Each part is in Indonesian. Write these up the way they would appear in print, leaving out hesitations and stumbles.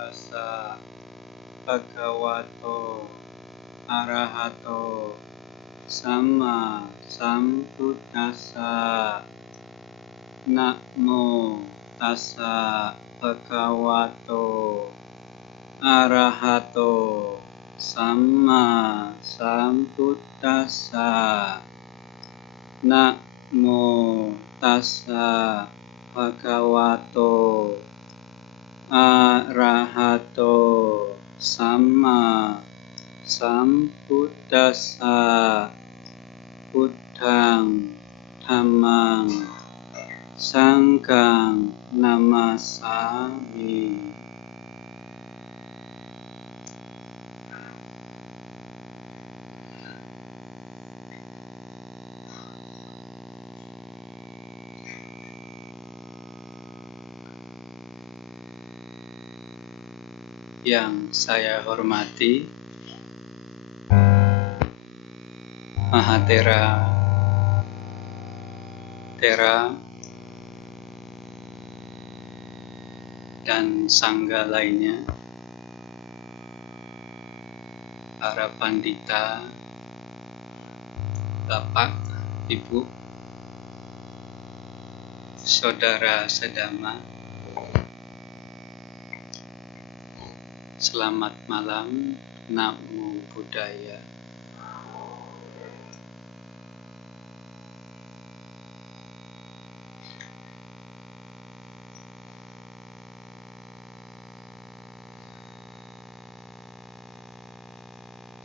tassa bhagavato arahato sama sambuddhassa. Namo tassa bhagavato arahato sama sambuddhassa. Namo tassa bhagavato arahato sama sambuddhassa. Buddhang dhammang sanghang namasami. Yang saya hormati Mahatera Tera dan sangga lainnya, para pandita, Bapak, Ibu, Saudara sedama, selamat malam. Namo Buddhaya.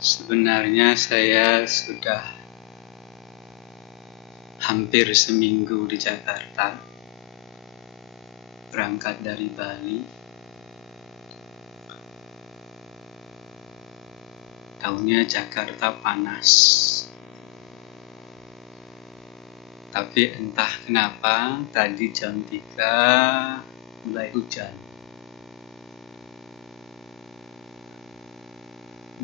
Sebenarnya saya sudah hampir seminggu di Jakarta, berangkat dari Bali. Tahunnya Jakarta panas, tapi entah kenapa tadi jam 3 mulai hujan.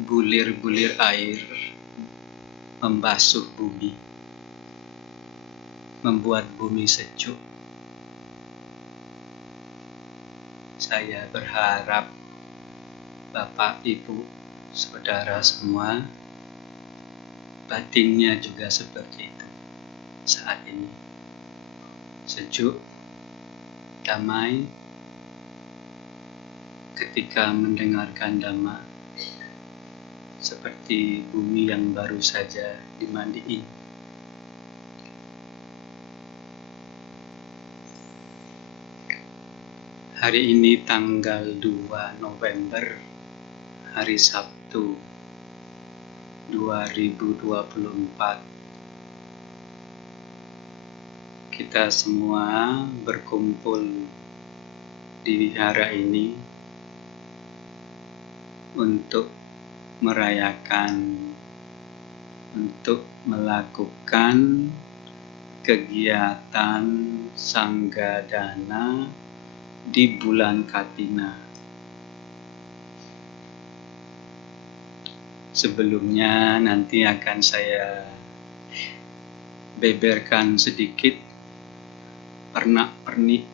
Bulir-bulir air membasuh bumi, membuat bumi sejuk. Saya berharap Bapak, Ibu, Saudara semua batinnya juga seperti itu saat ini. Sejuk, damai ketika mendengarkan Dhamma, seperti bumi yang baru saja dimandiin. Hari ini tanggal 2 November, hari Sabtu 2024. Kita semua berkumpul di wihara ini untuk merayakan, untuk melakukan kegiatan Sanggadana di bulan Katina. Sebelumnya nanti akan saya beberkan sedikit pernak-pernik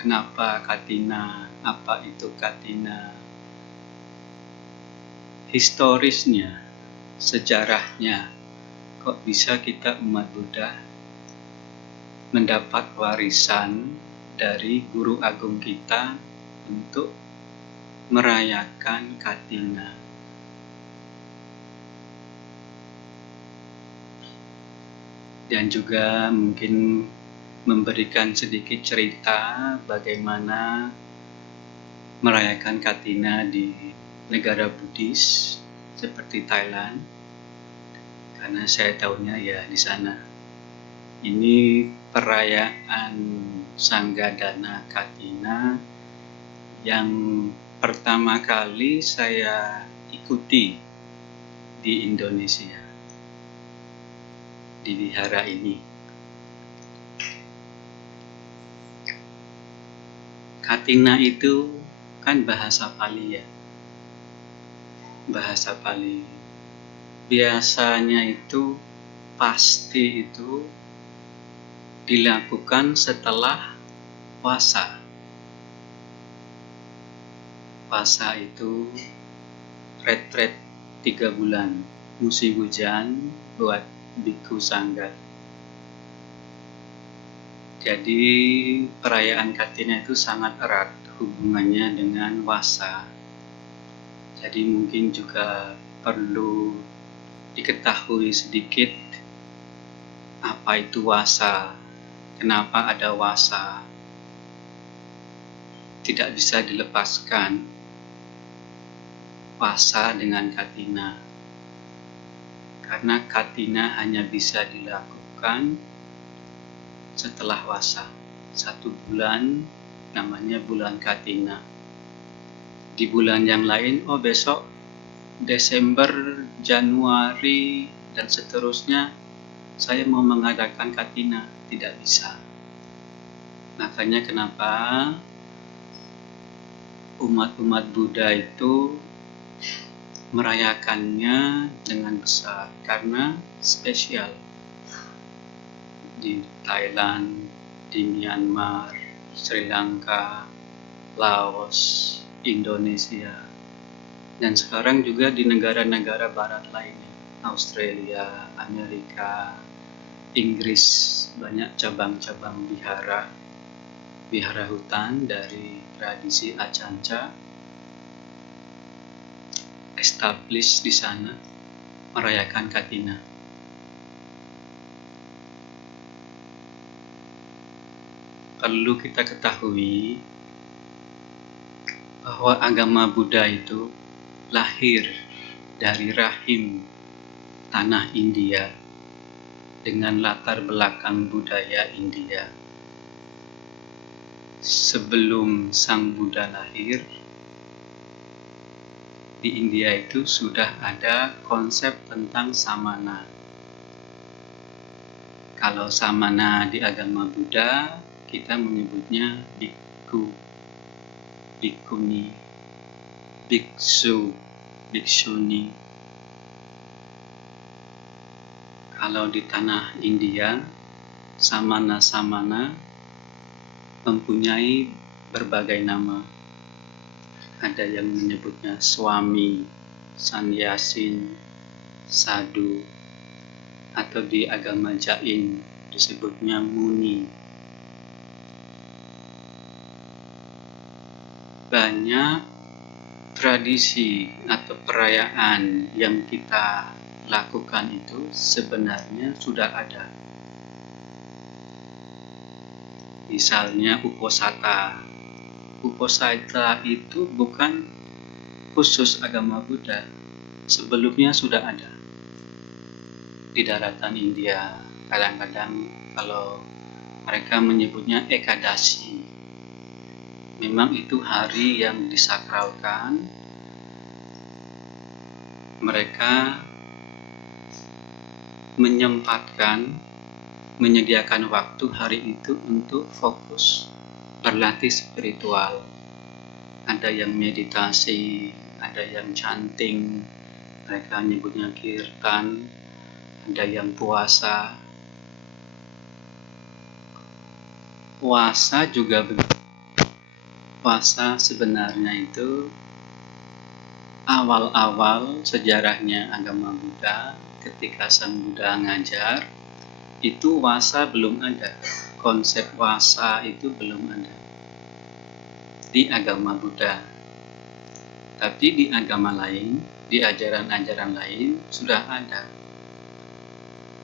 kenapa Katina, apa itu Katina, historisnya, sejarahnya, kok bisa kita umat Buddha mendapat warisan dari guru agung kita untuk merayakan Katina. Dan juga mungkin memberikan sedikit cerita bagaimana merayakan Katina di negara Buddhis seperti Thailand, karena saya tahunya ya di sana. Ini perayaan Sanggadana Katina yang pertama kali saya ikuti di Indonesia, di wihara ini. Katina itu kan bahasa Pali ya, bahasa Pali. Biasanya itu pasti itu dilakukan setelah puasa. Wasa itu retret 3 bulan, musim hujan buat Bhikkhu Sangga. Jadi perayaan Katina itu sangat erat hubungannya dengan wasa. Jadi mungkin juga perlu diketahui sedikit apa itu wasa, kenapa ada wasa. Tidak bisa dilepaskan wasa dengan Katina, karena Katina hanya bisa dilakukan setelah wasa. 1 bulan namanya bulan Katina. Di bulan yang lain, besok Desember, Januari, dan seterusnya saya mau mengadakan Katina. Tidak bisa. Makanya kenapa umat-umat Buddha itu merayakannya dengan besar, karena spesial. Di Thailand, di Myanmar, Sri Lanka, Laos, Indonesia, dan sekarang juga di negara-negara barat lainnya, Australia, Amerika, Inggris, banyak cabang-cabang wihara hutan dari tradisi Acanca establish di sana merayakan Katina. Perlu kita ketahui bahwa agama Buddha itu lahir dari rahim tanah India dengan latar belakang budaya India. Sebelum Sang Buddha lahir, di India itu sudah ada konsep tentang samana. Kalau samana di agama Buddha, kita menyebutnya bhikkhu, bhikkhuni, bhiksu, bhikshuni. Kalau di tanah India, samana-samana mempunyai berbagai nama. Ada yang menyebutnya swami, sannyasin, sadhu, atau di agama Jain disebutnya muni. Banyak tradisi atau perayaan yang kita lakukan itu sebenarnya sudah ada. Misalnya Uposatha. Uposatha itu bukan khusus agama Buddha. Sebelumnya sudah ada di daratan India. Kadang-kadang kalau mereka menyebutnya Ekadasi, memang itu hari yang disakralkan. Mereka menyediakan waktu hari itu untuk fokus berlatih spiritual. Ada yang meditasi, ada yang chanting, mereka nyebutnya kirtan, ada yang puasa. Puasa juga begitu. Puasa sebenarnya itu awal-awal sejarahnya agama Buddha, ketika Sang Buddha ngajar, itu wasa belum ada. Konsep wasa itu belum ada di agama Buddha. Tapi di agama lain, di ajaran-ajaran lain sudah ada.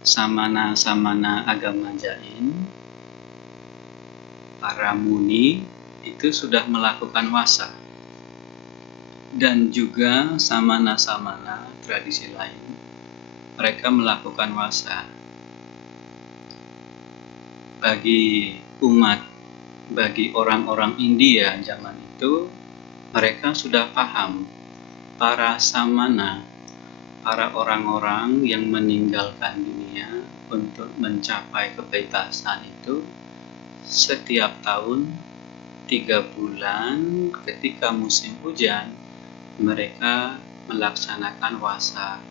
Samana-samana agama Jain, para muni itu sudah melakukan wasa. Dan juga samana-samana tradisi lain, mereka melakukan wasa. Bagi orang-orang India zaman itu, mereka sudah paham para samana, para orang-orang yang meninggalkan dunia untuk mencapai kebebasan itu setiap tahun 3 bulan ketika musim hujan mereka melaksanakan wasa.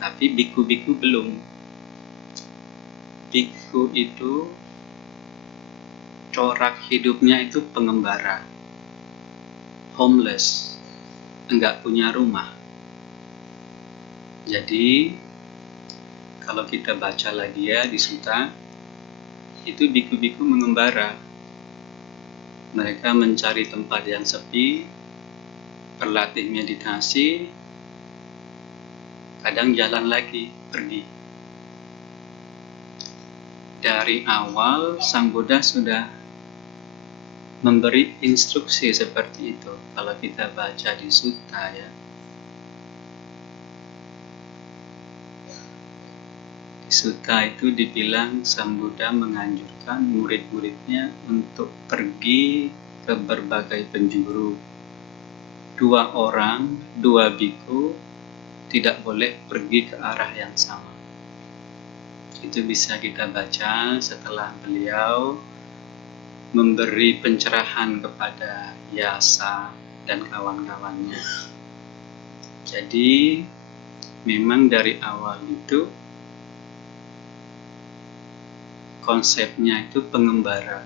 Tapi biku-biku belum. Bhikkhu itu corak hidupnya itu pengembara. homeless, enggak punya rumah. Jadi kalau kita baca lagi ya di Sutta, itu biku-biku mengembara. Mereka mencari tempat yang sepi, berlatih meditasi, kadang jalan lagi, pergi. Dari awal Sang Buddha sudah memberi instruksi seperti itu. Kalau kita baca di Sutta ya, di Sutta itu dibilang Sang Buddha menganjurkan murid-muridnya untuk pergi ke berbagai penjuru. 2 orang, 2 biku tidak boleh pergi ke arah yang sama. Itu bisa kita baca setelah beliau memberi pencerahan kepada Yasa dan kawan-kawannya. Jadi memang dari awal itu konsepnya itu pengembara.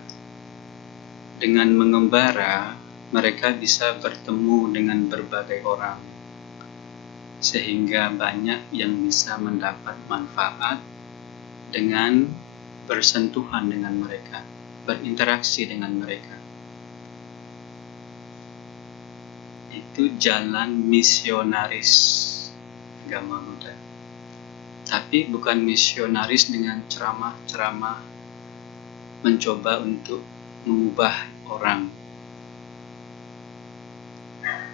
Dengan mengembara, mereka bisa bertemu dengan berbagai orang, sehingga banyak yang bisa mendapat manfaat dengan bersentuhan dengan mereka, berinteraksi dengan mereka. Itu jalan misionaris agama Buddha. Tapi bukan misionaris dengan ceramah-ceramah mencoba untuk mengubah orang.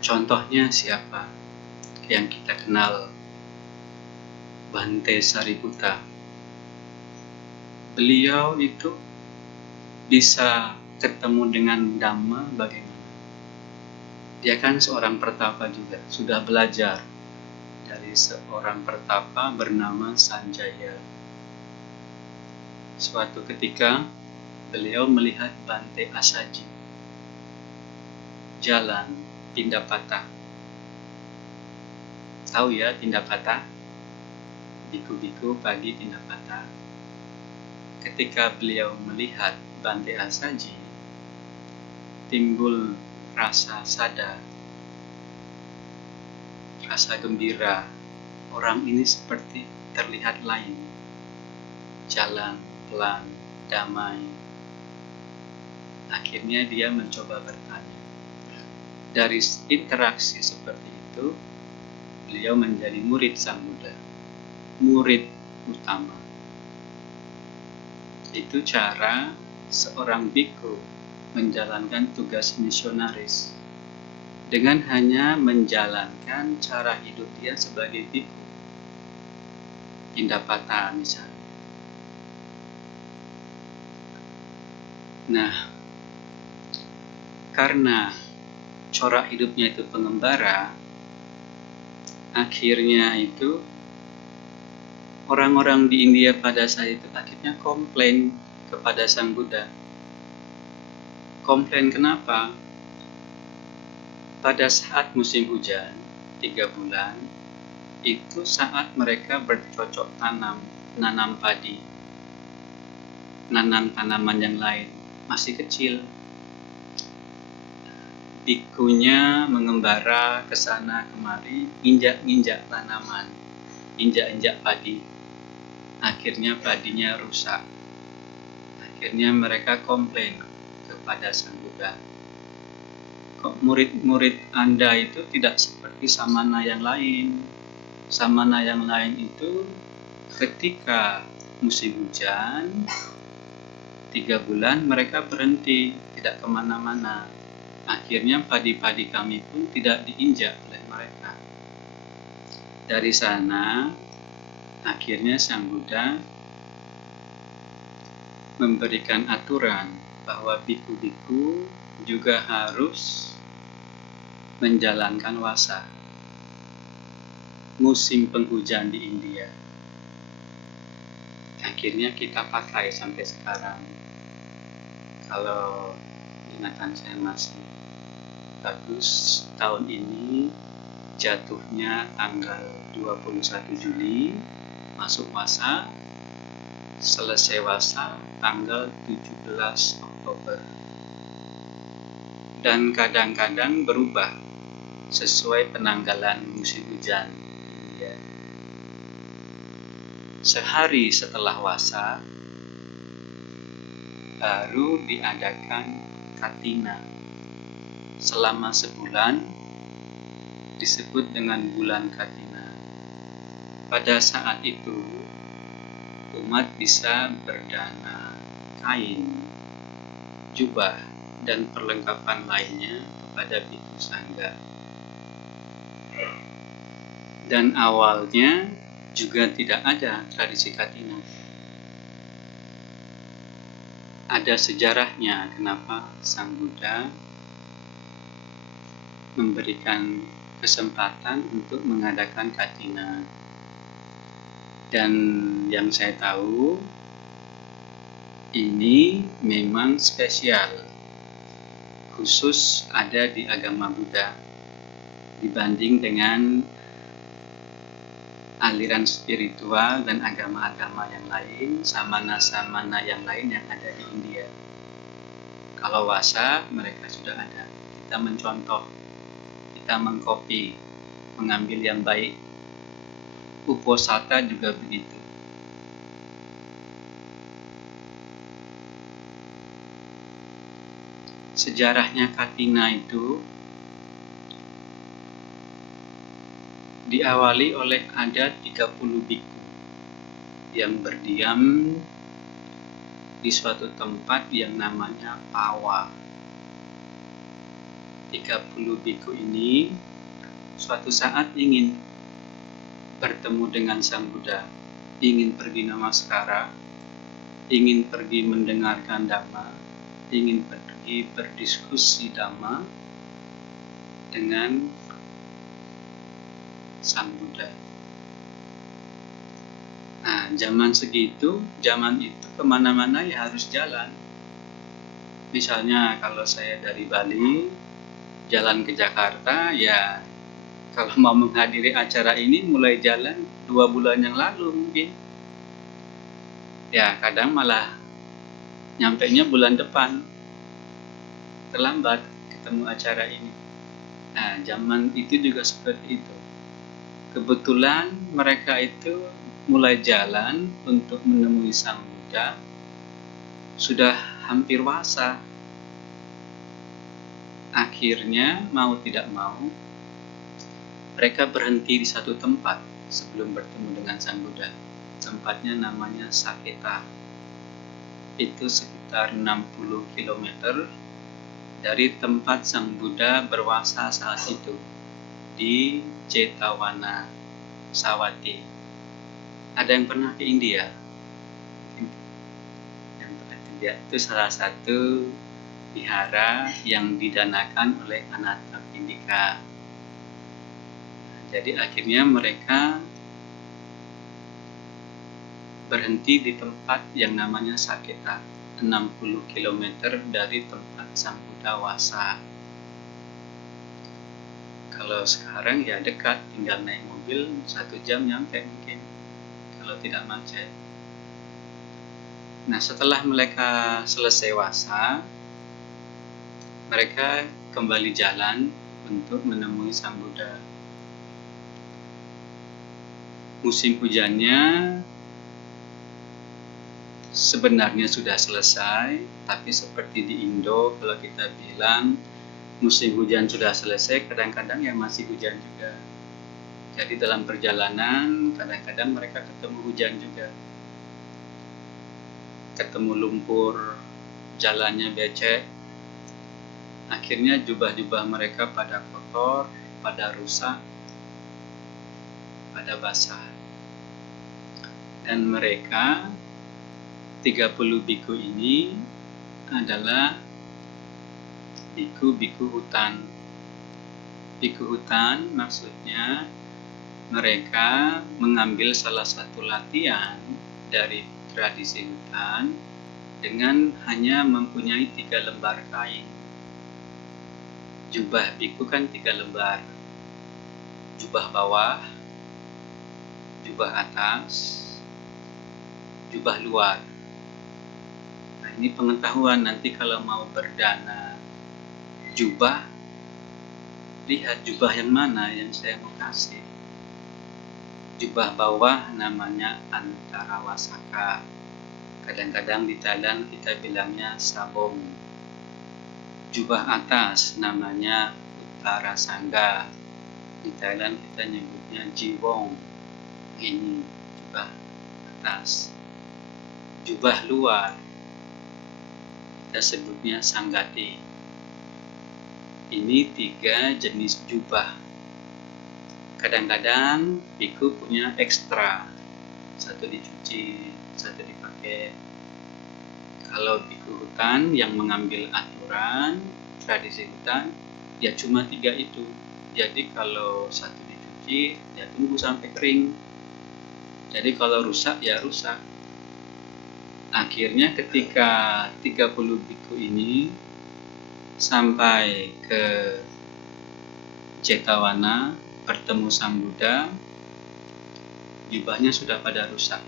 Contohnya siapa yang kita kenal? Bhante Sariputta. Beliau itu bisa ketemu dengan Dhamma bagaimana? Dia kan seorang pertapa juga, sudah belajar dari seorang pertapa bernama Sanjaya. Suatu ketika beliau melihat Bhante Assaji jalan Pindapata. Tahu ya Pindapata? Biku-biku pagi Pindapata. Ketika beliau melihat Bhante Assaji, timbul rasa sadar, rasa gembira. Orang ini seperti terlihat lain, jalan pelan, damai. Akhirnya dia mencoba bertanya. Dari interaksi seperti itu, beliau menjadi murid Sang Buddha, murid utama. Itu cara seorang biku menjalankan tugas misionaris dengan hanya menjalankan cara hidup dia sebagai biku. Pindapata misalnya. Nah, karena corak hidupnya itu pengembara, akhirnya itu orang-orang di India pada saat itu akhirnya komplain kepada Sang Buddha. Komplain kenapa? Pada saat musim hujan, 3 bulan, itu saat mereka bercocok nanam padi, nanam tanaman yang lain, masih kecil. Bikunya mengembara ke sana kemari, injak-injak tanaman, injak-injak padi. Akhirnya padinya rusak. Akhirnya mereka komplain kepada Sang Buddha. Kok murid-murid Anda itu tidak seperti samana yang lain? Samana yang lain itu ketika musim hujan 3 bulan mereka berhenti, tidak kemana-mana. Akhirnya padi-padi kami pun tidak diinjak oleh mereka. Dari sana akhirnya Sang Buddha memberikan aturan bahwa biku-biku juga harus menjalankan wasa. Musim penghujan di India. Akhirnya kita pakai sampai sekarang. Kalau ingatan saya masih bagus, tahun ini jatuhnya tanggal 21 Juli, masuk wasa, selesai wasa tanggal 17 Oktober. dan kadang-kadang berubah sesuai penanggalan musim hujan. Ya. Sehari setelah wasa, baru diadakan Katina. Selama sebulan disebut dengan bulan Katina. Pada saat itu, umat bisa berdana kain, jubah, dan perlengkapan lainnya kepada Bhikkhu Sangga. Dan awalnya juga tidak ada tradisi Katina. Ada sejarahnya kenapa Sang Buddha memberikan kesempatan untuk mengadakan Katina. Dan yang saya tahu, ini memang spesial, khusus ada di agama Buddha dibanding dengan aliran spiritual dan agama-agama yang lain, samana-samana yang lain yang ada di India. Kalau wasa, mereka sudah ada. Kita mencontoh, kita mengcopy, mengambil yang baik. Uposatha juga begitu. Sejarahnya Katina itu diawali oleh ada 30 biku yang berdiam di suatu tempat yang namanya Pawa. 30 biku ini suatu saat ingin bertemu dengan Sang Buddha, ingin pergi namaskara, ingin pergi mendengarkan Dhamma, ingin pergi berdiskusi Dhamma dengan Sang Buddha. Nah, zaman itu kemana-mana ya harus jalan. Misalnya kalau saya dari Bali, jalan ke Jakarta, ya kalau mau menghadiri acara ini mulai jalan 2 bulan yang lalu mungkin. Ya kadang malah nyampainya bulan depan, terlambat ketemu acara ini. Nah, zaman itu juga seperti itu. Kebetulan mereka itu mulai jalan untuk menemui Sang Buddha sudah hampir wasa. Akhirnya mau tidak mau mereka berhenti di satu tempat sebelum bertemu dengan Sang Buddha. Tempatnya namanya Saketa. Itu sekitar 60 km dari tempat Sang Buddha berwasa saat itu, di Jetavana Sawati. Ada yang pernah ke India? Yang pernah ke India itu salah satu vihara yang didanakan oleh Anathapindika. Jadi akhirnya mereka berhenti di tempat yang namanya Saketa, 60 km dari tempat Sang Buddha wasa. Kalau sekarang ya dekat, tinggal naik mobil 1 jam nyampe mungkin, kalau tidak macet. Nah, setelah mereka selesai wasa, mereka kembali jalan untuk menemui Sang Buddha. Musim hujannya sebenarnya sudah selesai, tapi seperti di Indo, kalau kita bilang musim hujan sudah selesai, kadang-kadang ya masih hujan juga. Jadi dalam perjalanan, kadang-kadang mereka ketemu hujan juga. Ketemu lumpur, jalannya becek. Akhirnya jubah-jubah mereka pada kotor, pada rusak, pada basah. Dan mereka 30 biku ini adalah biku-biku hutan. Biku hutan maksudnya mereka mengambil salah satu latihan dari tradisi hutan dengan hanya mempunyai 3 lembar kain. Jubah biku kan 3 lembar. Jubah bawah, jubah atas, jubah luar. Nah, ini pengetahuan nanti kalau mau berdana Jubah, lihat jubah yang mana yang saya mau kasih. Jubah bawah namanya antara wasaka. Kadang-kadang di Thailand kita bilangnya sabong. Jubah atas namanya utara sangga. Di Thailand kita nyebutnya jiwong. Ini jubah atas. Jubah luar kita sebutnya sanggati. Ini 3 jenis jubah. Kadang-kadang biku punya ekstra, satu dicuci, satu dipakai. Kalau biku hutan yang mengambil aturan tradisi hutan, ya cuma 3 itu. Jadi kalau satu dicuci, ya tunggu sampai kering. Jadi kalau rusak, ya rusak. Akhirnya ketika 30 biku ini sampai ke Jetawana bertemu Sang Buddha, jubahnya sudah pada rusak.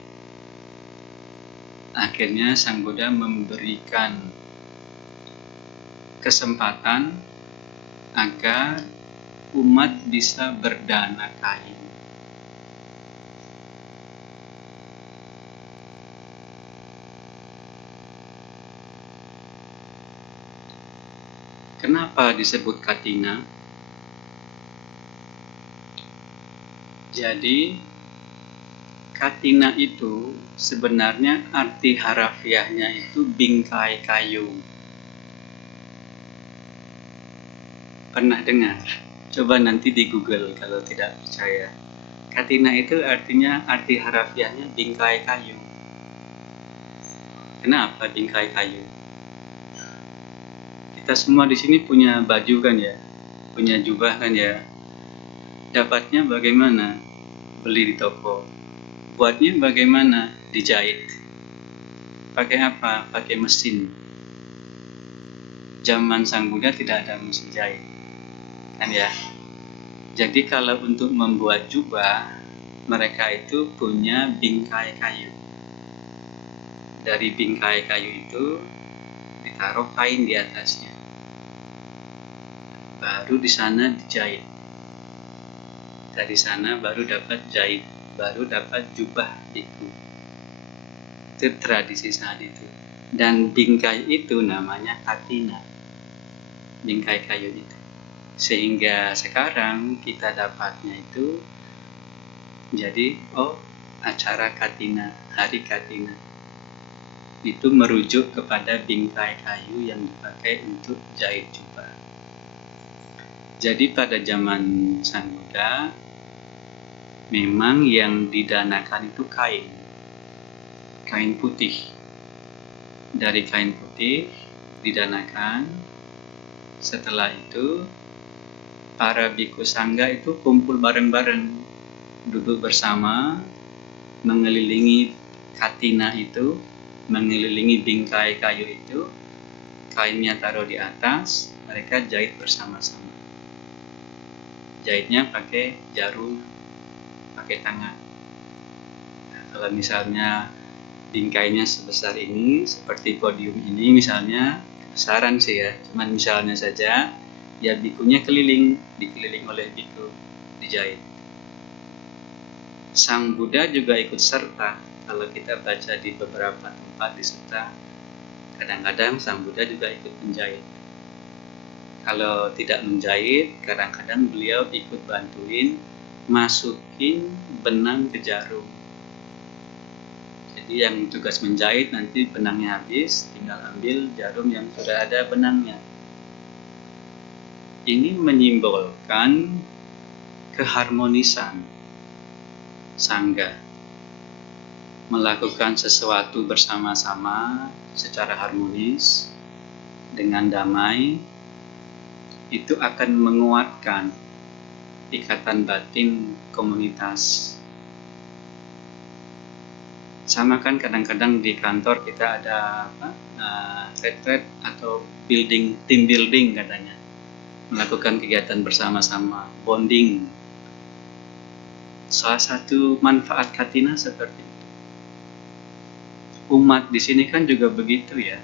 Akhirnya Sang Buddha memberikan kesempatan agar umat bisa berdana kain. Kenapa disebut katina? Jadi katina itu sebenarnya arti harafiahnya itu bingkai kayu. Pernah dengar? Coba nanti di Google kalau tidak percaya. Katina itu artinya arti harafiahnya bingkai kayu. Kenapa bingkai kayu? Kita semua di sini punya baju kan ya, punya jubah kan ya. Dapatnya bagaimana? Beli di toko. Buatnya bagaimana? Dijahit. Pakai apa? Pakai mesin. Zaman Sang Buddha tidak ada mesin jahit, kan ya. Jadi kalau untuk membuat jubah, mereka itu punya bingkai kayu. Dari bingkai kayu itu ditaruh kain di atasnya. Baru di sana dijahit. Dari sana baru dapat jahit, baru dapat jubah biku. Itu tradisi saat itu. Dan bingkai itu namanya katina. Bingkai kayu itu. Sehingga sekarang kita dapatnya itu jadi acara katina, hari katina. Itu merujuk kepada bingkai kayu yang dipakai untuk jahit jubah. Jadi pada zaman Sang Buddha memang yang didanakan itu kain putih. Dari kain putih didanakan. Setelah itu para biku sangga itu kumpul bareng-bareng, duduk bersama, mengelilingi katina itu, mengelilingi bingkai kayu itu, kainnya taruh di atas, mereka jahit bersama-sama. Jahitnya pakai jarum, pakai tangan. Nah, kalau misalnya bingkainya sebesar ini, seperti podium ini misalnya, saran sih ya, cuman misalnya saja, ya bikunya dikeliling oleh biku, dijahit. Sang Buddha juga ikut serta. Kalau kita baca di beberapa tempat di Sutta, kadang-kadang Sang Buddha juga ikut menjahit. Kalau tidak menjahit, kadang-kadang beliau ikut bantuin masukin benang ke jarum. Jadi yang tugas menjahit nanti benangnya habis, tinggal ambil jarum yang sudah ada benangnya. Ini menyimbolkan keharmonisan sangga, melakukan sesuatu bersama-sama secara harmonis dengan damai, itu akan menguatkan ikatan batin komunitas. Sama kan kadang-kadang di kantor kita ada retreat atau team building katanya, melakukan kegiatan bersama-sama, bonding. Salah satu manfaat katina seperti itu. Umat di sini kan juga begitu ya.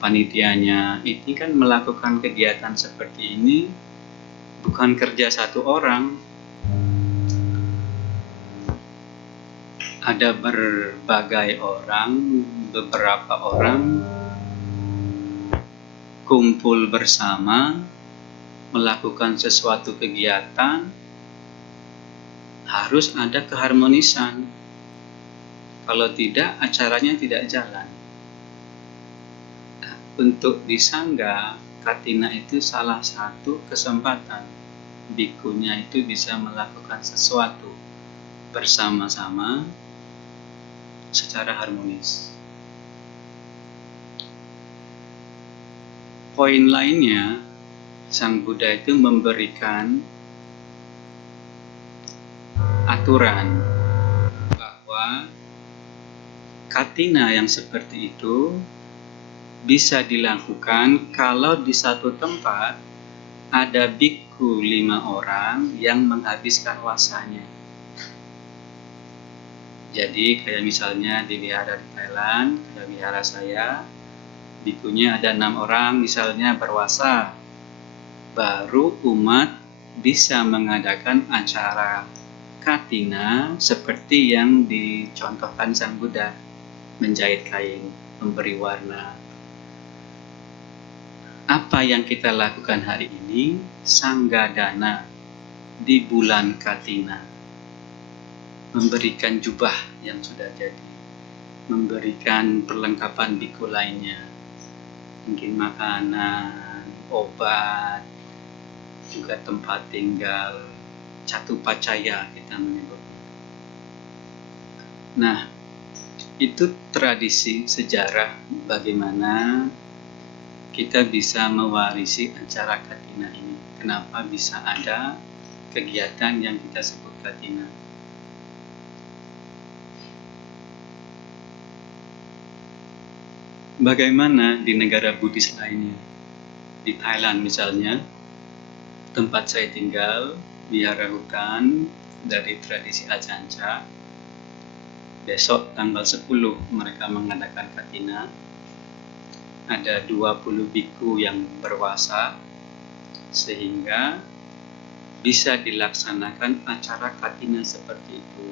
panitianya ini kan melakukan kegiatan seperti ini bukan kerja satu orang, ada berbagai orang, beberapa orang kumpul bersama melakukan sesuatu kegiatan, harus ada keharmonisan. Kalau tidak, acaranya tidak jalan. Untuk di Sangga, Katina itu salah satu kesempatan bikunya itu bisa melakukan sesuatu bersama-sama secara harmonis. Poin lainnya, Sang Buddha itu memberikan aturan bahwa Katina yang seperti itu bisa dilakukan kalau di satu tempat ada biku 5 orang yang menghabiskan wasanya. Jadi kayak misalnya di wihara di Thailand, ada wihara saya, bikunya ada 6 orang misalnya berwasa, baru umat bisa mengadakan acara Katina seperti yang dicontohkan Sang Buddha, menjahit kain, memberi warna. Apa yang kita lakukan hari ini, Sanggadana di bulan Katina, memberikan jubah yang sudah jadi, memberikan perlengkapan biku lainnya, mungkin makanan, obat, juga tempat tinggal, catupacaya kita menyebut. Nah, itu tradisi sejarah bagaimana kita bisa mewarisi acara Katina ini. Kenapa bisa ada kegiatan yang kita sebut Katina? Bagaimana di negara Buddhis lainnya? Di Thailand misalnya, tempat saya tinggal, wihara hutan dari tradisi Ajanca, besok tanggal 10 mereka mengadakan Katina. Ada 20 biku yang berwasa, sehingga bisa dilaksanakan acara Katina seperti itu.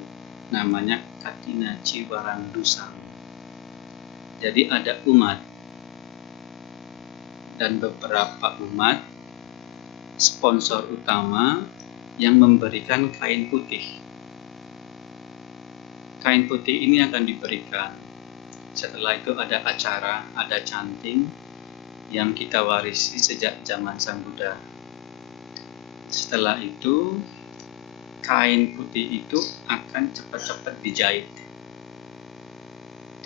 Namanya Katina Ciwarang Dusang. Jadi ada umat, dan beberapa umat sponsor utama yang memberikan kain putih. Kain putih ini akan diberikan. Setelah itu ada acara, ada chanting yang kita warisi sejak zaman Sang Buddha. Setelah itu, kain putih itu akan cepat-cepat dijahit.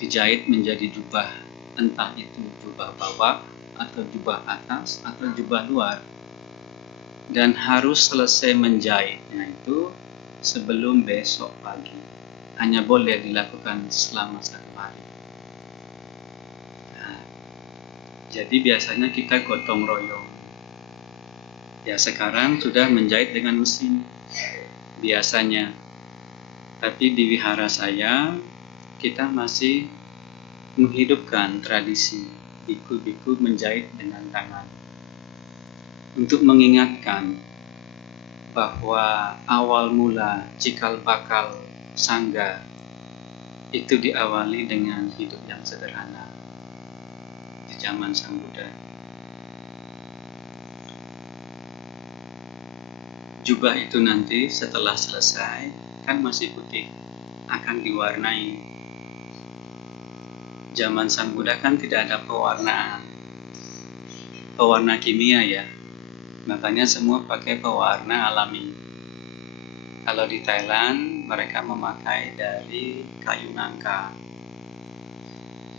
Dijahit menjadi jubah, entah itu jubah bawah, atau jubah atas, atau jubah luar. Dan harus selesai menjahitnya itu sebelum besok pagi. Hanya boleh dilakukan selama 1 hari. Nah, jadi biasanya kita gotong royong. Ya sekarang sudah menjahit dengan mesin biasanya. Tapi di wihara saya, kita masih menghidupkan tradisi biku-biku menjahit dengan tangan. Untuk mengingatkan bahwa awal mula cikal bakal Sangga itu diawali dengan hidup yang sederhana di zaman Sang Buddha. Jubah itu nanti setelah selesai kan masih putih, akan diwarnai. Zaman Sang Buddha kan tidak ada pewarna kimia ya, makanya semua pakai pewarna alami. Kalau di Thailand mereka memakai dari kayu nangka.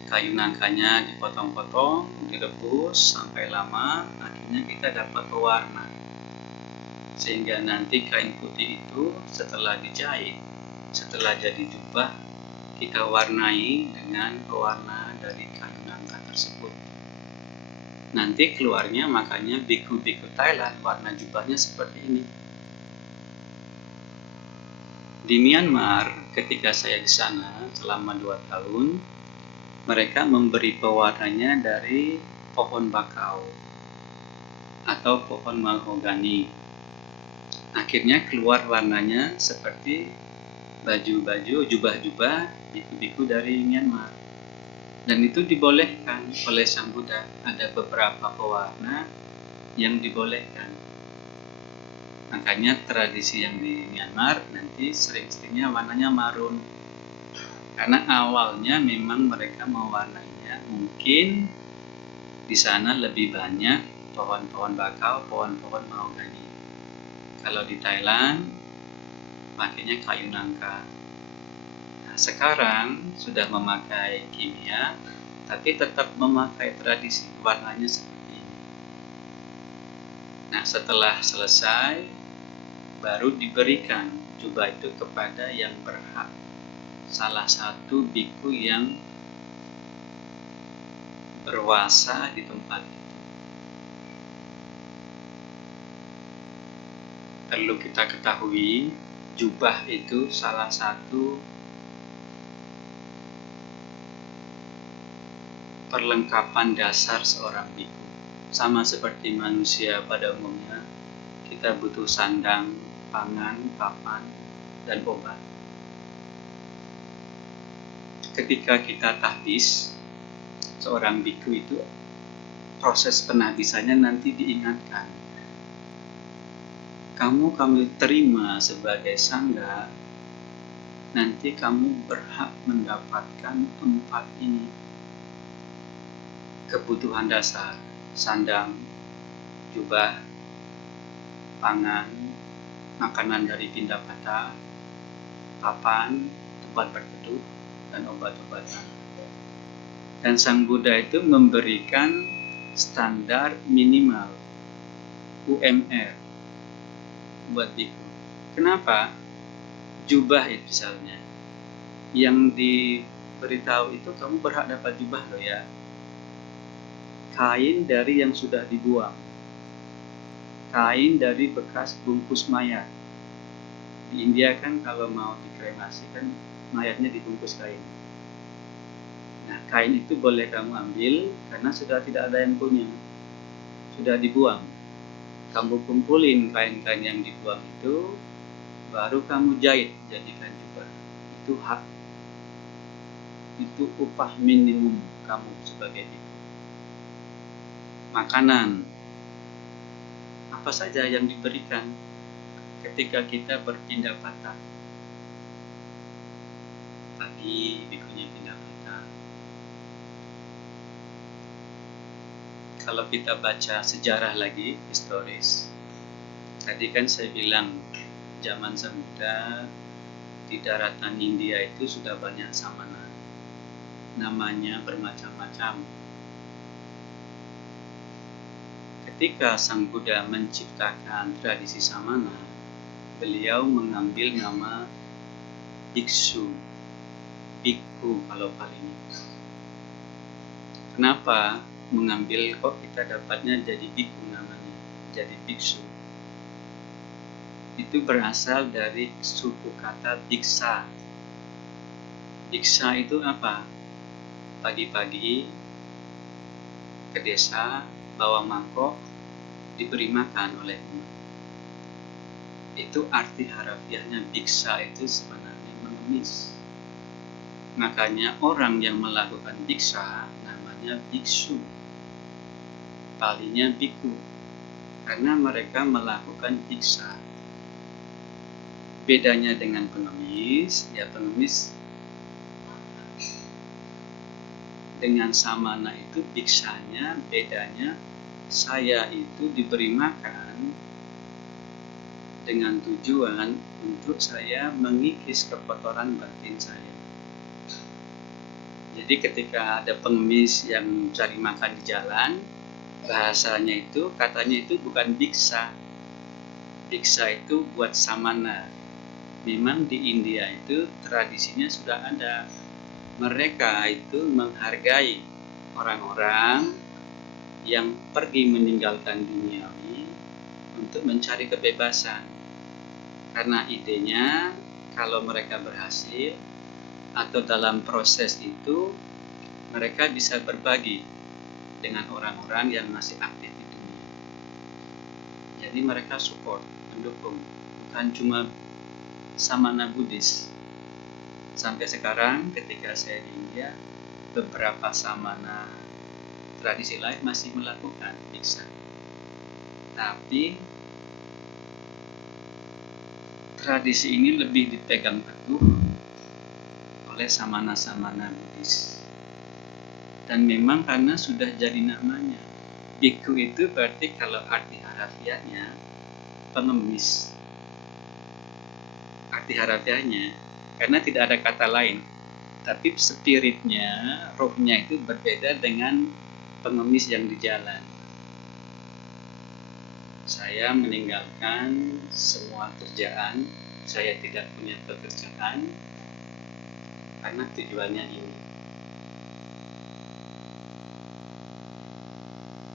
Kayu nangkanya dipotong-potong, direbus sampai lama, akhirnya kita dapat pewarna. Sehingga nanti kain putih itu setelah dijahit, setelah jadi jubah, kita warnai dengan pewarna dari kayu nangka tersebut. Nanti keluarnya makanya biku-biku Thailand warna jubahnya seperti ini. Di Myanmar ketika saya di sana selama 2 tahun, mereka memberi pewarnanya dari pohon bakau atau pohon mahogani. Akhirnya keluar warnanya seperti baju-baju, jubah-jubah biku-biku dari Myanmar. Dan itu dibolehkan oleh Sang Buddha. Ada beberapa pewarna yang dibolehkan. Makanya tradisi yang di Myanmar nanti sering-seringnya warnanya marun. Karena awalnya memang mereka mewarnainya mungkin di sana lebih banyak pohon-pohon bakau, pohon-pohon mahogani. Kalau di Thailand pakainya kayu nangka. Nah, sekarang sudah memakai kimia, tapi tetap memakai tradisi, warnanya seperti ini. Nah, setelah selesai, baru diberikan jubah itu kepada yang berhak. Salah satu biku yang berwasa di tempat itu. Perlu kita ketahui, jubah itu salah satu perlengkapan dasar seorang biku. Sama seperti manusia pada umumnya, kita butuh sandang, pangan, papan, dan obat. Ketika kita tahbis, seorang biku itu proses penahbisannya nanti diingatkan. Kamu terima sebagai sangga, nanti kamu berhak mendapatkan 4 ini. Kebutuhan dasar, sandang, jubah, pangan, makanan dari Pindapata, papan, tempat berteduh, dan obat-obatan. Dan Sang Buddha itu memberikan standar minimal UMR buat biku. Kenapa? Jubah itu misalnya, yang diberitahu itu kamu berhak dapat jubah loh ya. Kain dari yang sudah dibuang, kain dari bekas bungkus mayat. Di India kan kalau mau dikremasi kan mayatnya dibungkus kain. Nah, kain itu boleh kamu ambil karena sudah tidak ada yang punya, sudah dibuang. Kamu kumpulin kain-kain yang dibuang itu, baru kamu jahit jadikan jubah. Itu hak, itu upah minimum kamu sebagai biku. Makanan, apa saja yang diberikan ketika kita berpindah patah. Pagi bikunya pindah patah. Kalau kita baca sejarah lagi, historis, tadi kan saya bilang zaman Sang Buddha di daratan India itu sudah banyak samana. Namanya bermacam-macam. Ketika Sang Buddha menciptakan tradisi samana, beliau mengambil nama biksu, biku kalau paling. Kenapa mengambil, kok kita dapatnya jadi biku namanya, jadi biksu? Itu berasal dari suku kata biksa. Biksa itu apa? Pagi-pagi ke desa, bawa mangkok, diberi makan oleh umat. Itu arti harafiahnya biksa itu sebenarnya mengemis. Makanya orang yang melakukan biksa namanya biksu, palinya biku, karena mereka melakukan biksa. Bedanya dengan pengemis, ya pengemis dengan samana itu biksanya bedanya, saya itu diberi makan dengan tujuan untuk saya mengikis kekotoran batin saya. Jadi ketika ada pengemis yang cari makan di jalan, bahasanya itu, katanya itu bukan biksa. Biksa itu buat samana. Memang di India itu tradisinya sudah ada. Mereka itu menghargai orang-orang yang pergi meninggalkan duniawi untuk mencari kebebasan. Karena idenya kalau mereka berhasil atau dalam proses itu mereka bisa berbagi dengan orang-orang yang masih aktif di dunia. Jadi mereka support, mendukung, bukan cuma Samana Buddhis. Sampai sekarang ketika saya di India, beberapa Samana tradisi lain masih melakukan Diksa. Tapi tradisi ini lebih dipegang teguh oleh Samana-Samana Buddhis. Dan memang karena sudah jadi namanya. Bhikkhu itu berarti kalau arti harafiahnya pengemis. Arti harafiahnya karena tidak ada kata lain. Tapi spiritnya, rohnya itu berbeda dengan pengemis yang di jalan. Saya meninggalkan semua kerjaan, saya tidak punya pekerjaan karena tujuannya ini.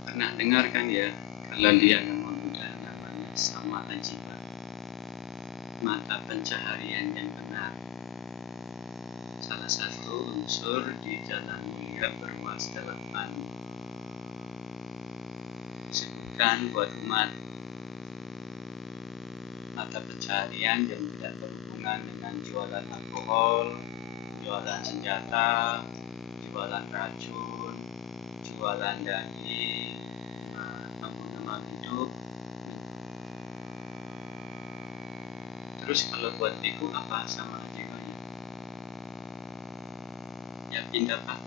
Pernah dengar kan ya, kalau di agama Buddha namanya sama ajiwa, mata pencaharian yang benar. Salah satu unsur di jalan mulia berwasdalapan disebutkan buat umat mata pencaharian yang tidak berhubungan dengan jualan alkohol, jualan senjata, jualan racun, jualan daging, membunuh hidup. Terus kalau buat bhikkhu apa sama jiwanya? Ya pindah pak,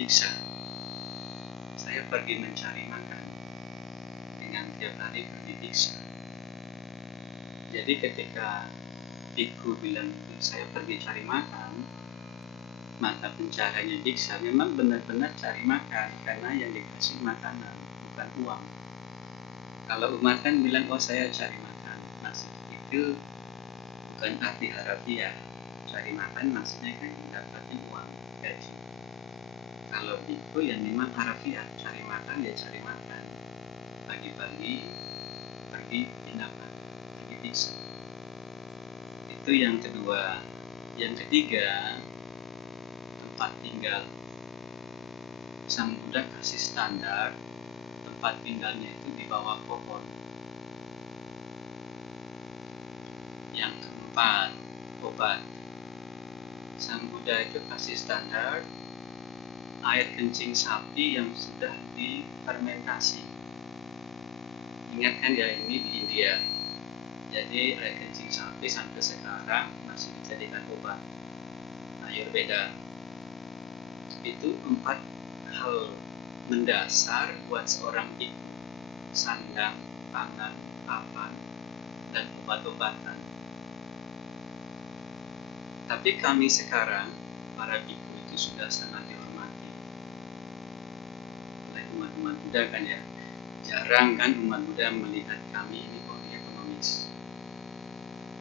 diksa. Saya pergi mencari makan dengan tiap hari pergi diksa. Jadi ketika bhikkhu bilang saya pergi cari makan, mata pencahariannya diksa memang benar-benar cari makan karena yang dikasih makanan bukan uang. Kalau umat kan bilang oh saya cari makan, maksud itu bukan arti harafiah. Cari makan maksudnya kan dapatnya uang, gaji. Kalau bhikkhu ya memang harafiah, cari makan ya cari makan. Pagi-pagi pergi pindahan, pergi diksa. Itu yang kedua. Yang ketiga, tempat tinggal. Sang Buddha kasih standar tempat tinggalnya itu di bawah pohon. Yang keempat, obat. Sang Buddha itu kasih standar air kencing sapi yang sudah difermentasi. Ingat kan ya, ini di India. Jadi air kencing sapi sampai sekarang masih dijadikan obat. Ayurveda. Itu 4 hal mendasar buat seorang bhikkhu: sandang, pangan, papan, dan obat-obatan. Tapi kami sekarang, para bhikkhu itu sudah sangat dihormati oleh umat-umat Buddha kan ya. Jarang kan umat Buddha melihat kami ini kok dia pengemis.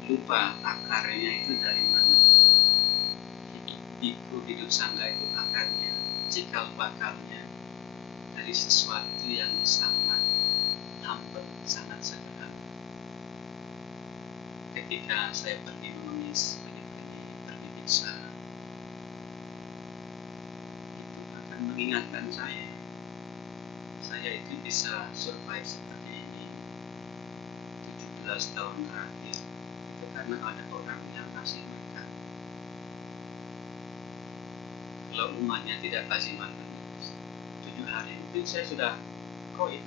Lupa akarnya itu dari mana. Bhikkhu hidup sangga itu akarnya, cikal bakalnya dari sesuatu yang sangat humble, sangat sederhana. Ketika saya pergi mengemis, pergi diksa, itu akan mengingatkan saya itu bisa survive seperti ini 17 tahun terakhir itu karena ada orang yang kasih makan. Kalau umatnya tidak kasih makan 7 hari itu saya sudah koit.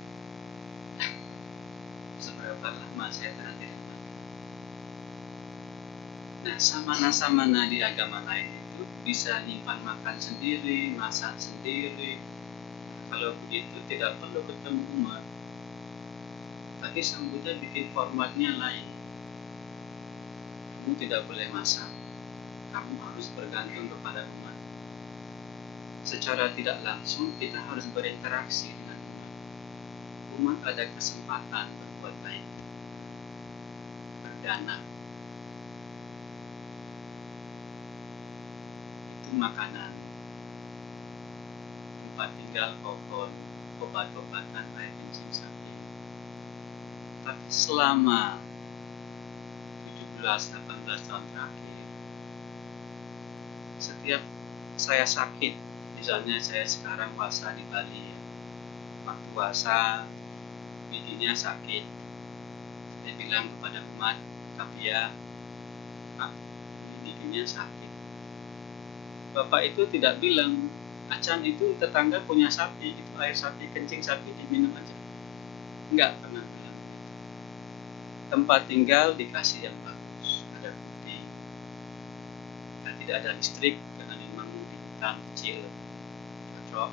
Seberapa lama saya tidak makan. Nah, samana-samana di agama lain itu bisa nyimpan makan sendiri, masak sendiri. Kalau begitu tidak perlu ketemu umat. Tapi Sang Buddha bikin formatnya lain. Kamu tidak boleh masak, kamu harus bergantung kepada umat. Secara tidak langsung kita harus berinteraksi dengan umat. Umat ada kesempatan berbuat baik, berdana. Itu makanan, tempat tinggal, pohon, obat-obatan, air kencing sapi. Tapi selama 17-18 tahun terakhir, setiap saya sakit, misalnya saya sekarang puasa di Bali, waktu puasa giginya sakit. Saya bilang kepada umat, tapi ya Pak, giginya sakit. Bapak itu tidak bilang, Acan itu tetangga punya sapi, itu air sapi, kencing sapi diminum aja. Enggak pernah bilang. Tempat tinggal dikasih yang bagus, ada putih, dan tidak ada listrik, karena memang di hutan kecil, cocok.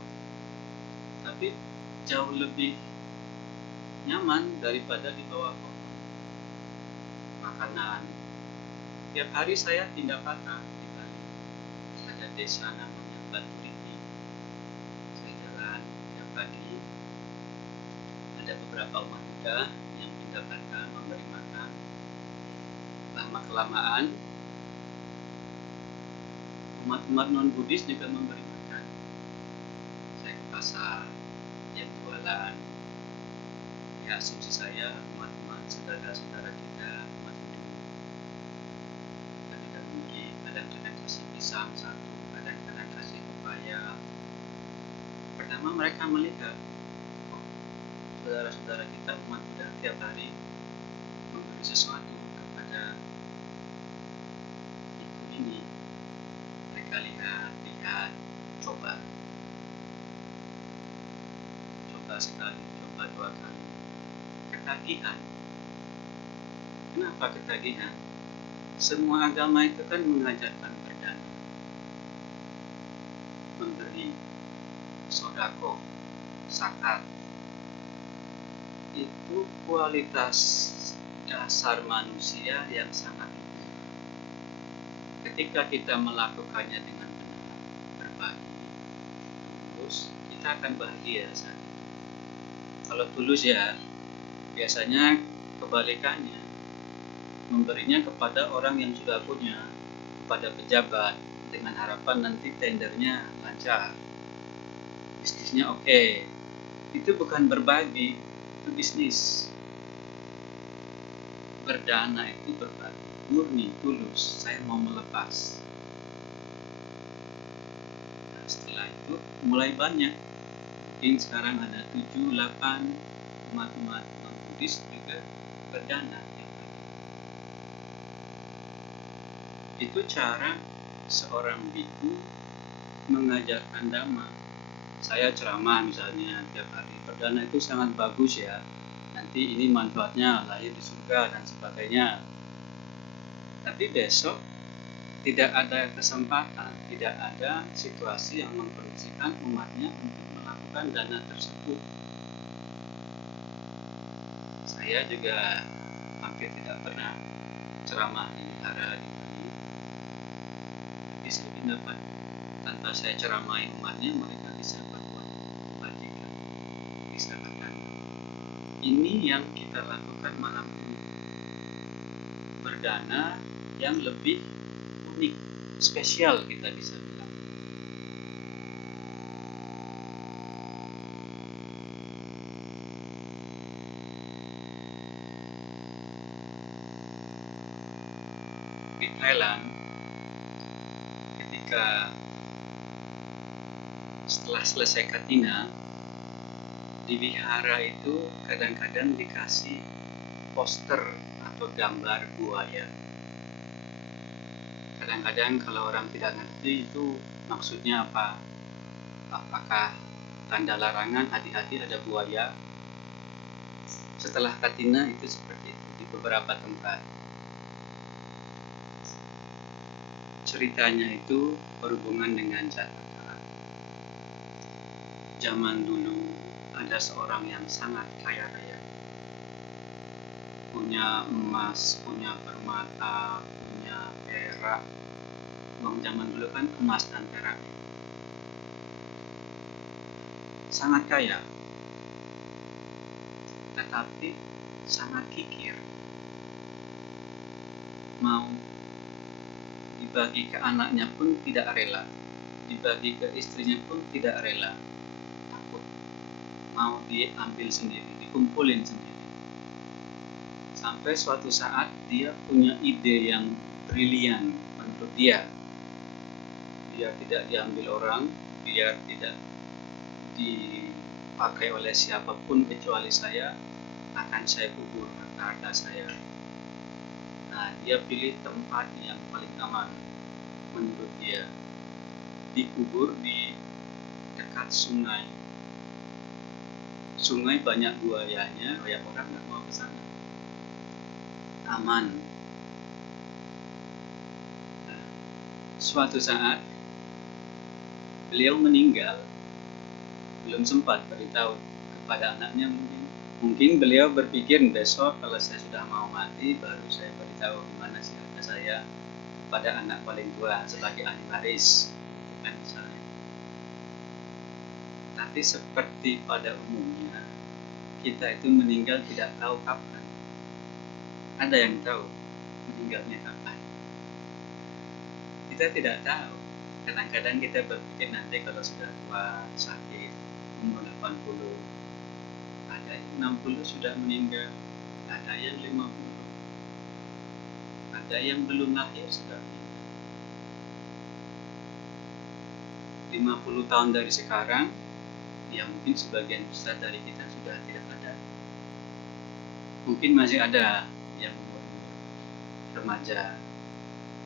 Tapi jauh lebih nyaman daripada di bawah pohon. Makanan, tiap hari saya tindak patah di Bali. Ada desa namanya Batu Riti. Saya jalan tiap pagi. Ada beberapa umat Buddha yang pindah kata memberi makan. Lama kelamaan umat-umat non Buddhis juga memberi makan. Saya ke pasar, yang jualan, ya asumsi saya umat-umat saudara-saudara kita umat Hindu. Kita tidak memberi, kadang-kadang kasih pisang satu, kadang-kadang kasih pepaya. Pertama mereka melihat, oh, saudara-saudara kita umat Buddha tiap hari memberi sesuatu kepada ibu ini. Mereka lihat, coba sekali, coba dua kali. Ketagihan. Kenapa ketagihan? Semua agama itu kan mengajarkan berdana, memberi, sodako, zakat. Itu kualitas dasar manusia yang sangat tinggi. Ketika kita melakukannya dengan benar, berbagi, tulus, kita akan bahagia saat itu. Kalau tulus ya, biasanya kebalikannya, memberinya kepada orang yang sudah punya, kepada pejabat, dengan harapan nanti tendernya lancar, bisnisnya oke. Itu bukan berbagi, itu bisnis. Berdana itu berbagi, murni, tulus, saya mau melepas. Nah, setelah itu mulai banyak, mungkin sekarang ada 7-8 umat-umat non-Buddhis juga berdana. Itu cara seorang biku mengajarkan Dhamma. Saya ceramah misalnya tiap hari, berdana itu sangat bagus ya, nanti ini manfaatnya lahir di surga dan sebagainya. Tapi besok tidak ada kesempatan, tidak ada situasi yang mengkondisikan umatnya untuk melakukan dana tersebut. Saya juga hampir tidak pernah ceramah di wihara di Bali. Tapi saya dapat, tanpa saya ceramai umatnya, mereka bisa berbuat kebajikan, bisa bertanya. Ini yang kita lakukan malam ini, berdana yang lebih unik, spesial kita bisa bilang. Di Thailand, ketika setelah selesai katina, di wihara itu kadang-kadang dikasih poster atau gambar buaya. Kadang-kadang kalau orang tidak ngerti itu maksudnya apa, apakah tanda larangan, hati-hati ada buaya. Setelah katina itu seperti itu di beberapa tempat. Ceritanya itu berhubungan dengan catatan. Zaman dulu ada seorang yang sangat kaya raya, punya emas, punya permata, punya perak. Zaman dulu kan emas dan perak sangat kaya, tetapi sangat kikir. Mau dibagi ke anaknya pun tidak rela, dibagi ke istrinya pun tidak rela, takut, mau diambil sendiri, dikumpulin sendiri. Sampai suatu saat dia punya ide yang brilian menurut dia. Biar tidak diambil orang, biar tidak pakai oleh siapapun kecuali saya, akan saya kubur harta saya. Nah, dia pilih tempat yang paling aman menurut dia, dikubur di dekat sungai. Sungai banyak buayanya, banyak orang nggak mau ke sana. Aman. Nah, suatu saat beliau meninggal, belum sempat beritahu kepada anaknya mungkin. Mungkin beliau berpikir besok kalau saya sudah mau mati baru saya beritahu gimana sih harta saya pada anak paling tua sebagai ahli waris, kan misalnya. Tapi seperti pada umumnya, kita itu meninggal tidak tahu kapan. Ada yang tahu meninggalnya kapan? Kita tidak tahu. Kadang-kadang kita berpikir nanti kalau sudah tua, sakit, umur 80, ada yang 60 sudah meninggal, ada yang 50, ada yang belum lahir sudah meninggal. 50 tahun dari sekarang, ya mungkin sebagian besar dari kita sudah tidak ada. Mungkin masih ada yang umur remaja.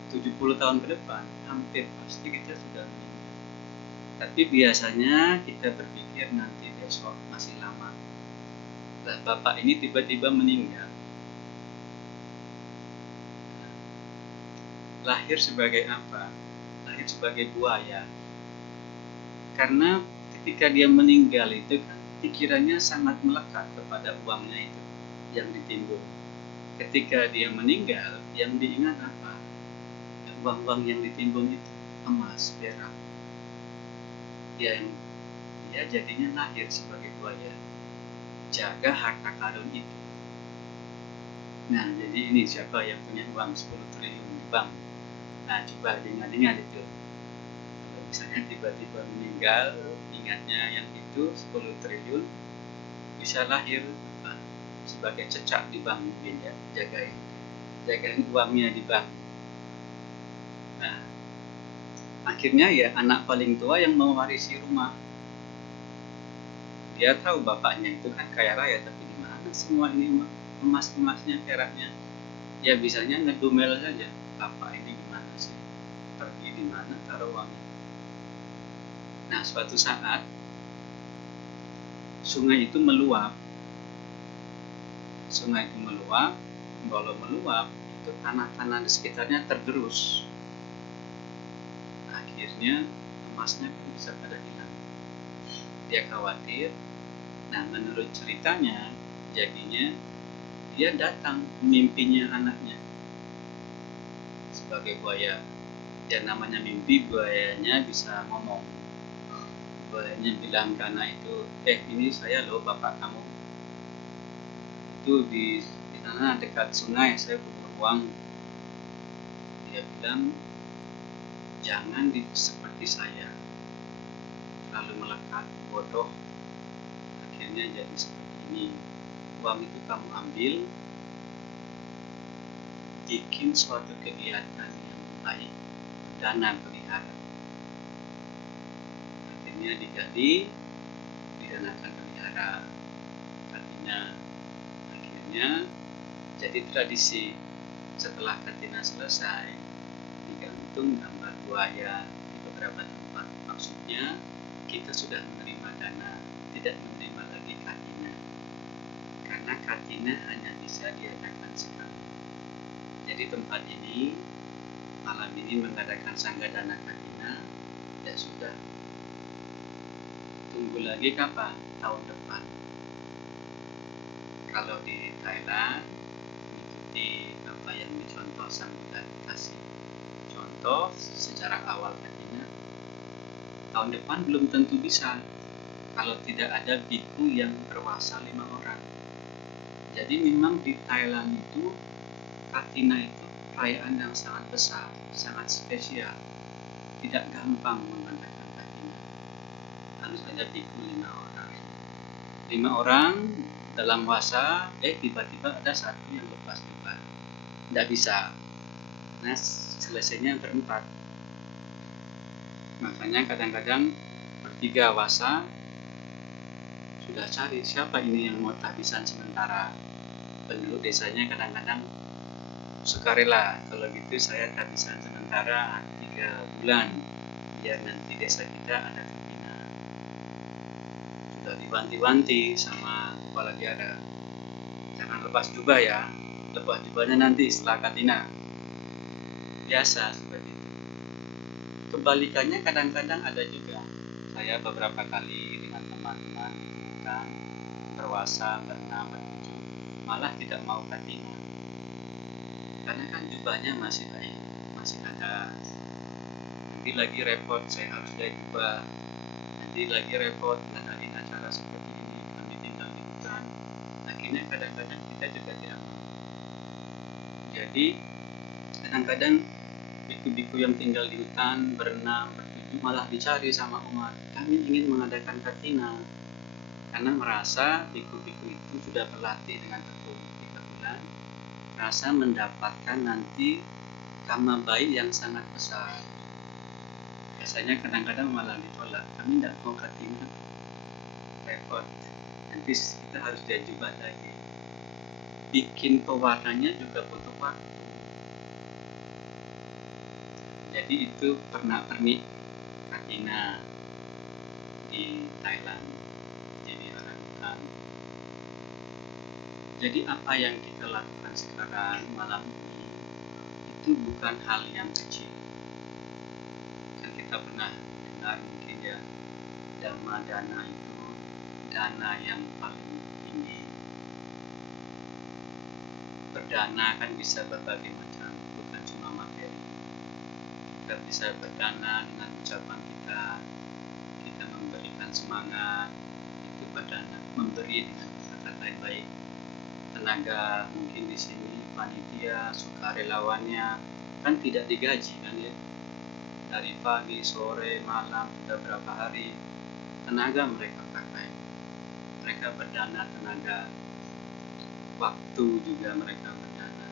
70 tahun ke depan, hampir pasti kita sudah meninggal. Tapi biasanya kita berpikir nanti besok masih lama. Nah, bapak ini tiba-tiba meninggal. Lahir sebagai apa? Lahir sebagai buaya. Karena ketika dia meninggal itu kan pikirannya sangat melekat kepada uangnya itu yang ditimbun. Ketika dia meninggal, yang diingat apa? Uang-uang yang ditimbun itu, emas, perak. Dia jadinya lahir sebagai buaya. Jaga harta karun itu. Nah, jadi ini siapa yang punya uang 10 triliun di bank? Nah, coba ingat-ingat itu. Kalau misalnya tiba-tiba meninggal, ingatnya yang itu 10 triliun, bisa lahir sebagai cecak di bank mungkin ya, jagain uangnya di bank. Nah, akhirnya ya anak paling tua yang mewarisi rumah. Dia tahu bapaknya itu kan kaya raya, tapi di mana semua ini emas-emasnya, peraknya? Ya bisanya ngedumel saja. Bapak ini gimana sih? Pergi di mana taruh uangnya? Nah, suatu saat sungai itu meluap. Sungai itu meluap, kalau meluap itu tanah-tanah di sekitarnya tergerus. Akhirnya emasnya pun bisa pada hilang. Dia khawatir. Nah, menurut ceritanya, jadinya dia datang mimpinya anaknya sebagai buaya. Dan namanya mimpi, buayanya bisa ngomong. Buayanya bilang ke anak itu, ini saya loh bapak kamu. Itu di sana dekat sungai, saya butuh uang. Dia bilang, jangan seperti saya, terlalu melekat, bodoh, akhirnya jadi seperti ini. Uang itu kamu ambil, bikin suatu kegiatan yang baik, dana pelihara. Akhirnya digali, didanakan pelihara, katina. Akhirnya jadi tradisi, setelah katina selesai, digantung gambar buaya di beberapa tempat. Maksudnya kita sudah menerima dana, tidak menerima lagi katina, karena katina hanya bisa diadakan sekali. Jadi tempat ini malam ini mengadakan sanggadana katina, ya sudah, tunggu lagi kapan? Tahun depan. Kalau di Thailand mengikuti apa yang dicontoh Sang Buddha kasih contoh secara awal katina, tahun depan belum tentu bisa kalau tidak ada biku yang berwasa 5 orang. Jadi memang di Thailand itu katina itu perayaan yang sangat besar, sangat spesial. Tidak gampang mengadakan katina. Harus ada biku 5 orang. 5 orang dalam wasa, tiba-tiba ada satu yang lepas duluan. Tidak bisa. Nah, selesainya berempat. Makanya kadang-kadang bertiga wasa, sudah cari siapa ini yang mau tahbisan sementara. Penduduk desanya kadang-kadang sukarela, kalau gitu saya tahbisan sementara 3 bulan biar nanti desa kita ada katina. Sudah dibanti-banti sama kepala biara, jangan lepas jubah ya, lepas jubahnya nanti setelah katina. Biasa seperti itu. Kebalikannya kadang-kadang ada juga. Saya beberapa kali dengan teman-teman kan berwasa, berenam, bertujuh, malah tidak mau katina karena kan jubahnya masih baik, masih ada. Nanti lagi repot, saya harus jahit jubah. Nanti lagi repot ngadain acara seperti ini, kami tinggal di hutan. Akhirnya kadang-kadang kita juga tidak mau. Jadi kadang-kadang biku-biku yang tinggal di hutan berenam, bertujuh malah dicari sama umat. Kami ingin mengadakan katina karena merasa biku-biku itu sudah berlatih dengan tekun 3 bulan, merasa mendapatkan nanti karma baik yang sangat besar. Biasanya kadang-kadang malah ditolak, kami tidak mau katina, repot, nanti kita harus diajukan lagi. Bikin pewarnanya juga butuh waktu. Jadi itu pernak-pernik katina di Thailand, di orang hutan. Jadi apa yang kita lakukan sekarang malam ini itu bukan hal yang kecil. Kan kita pernah dengar mungkin ya, dhamma dana itu dana yang paling tinggi. Berdana kan bisa berbagai macam, bukan cuma materi. Kita bisa berdana dengan ucapan kita, kita memberikan semangat, itu berdana, memberi dengan kata-kata yang baik. Tenaga mungkin di sini panitia, sukarelawannya kan tidak digaji kan ya, dari pagi, sore, malam, sudah berapa hari tenaga mereka pakai, mereka berdana tenaga, waktu juga mereka berdana.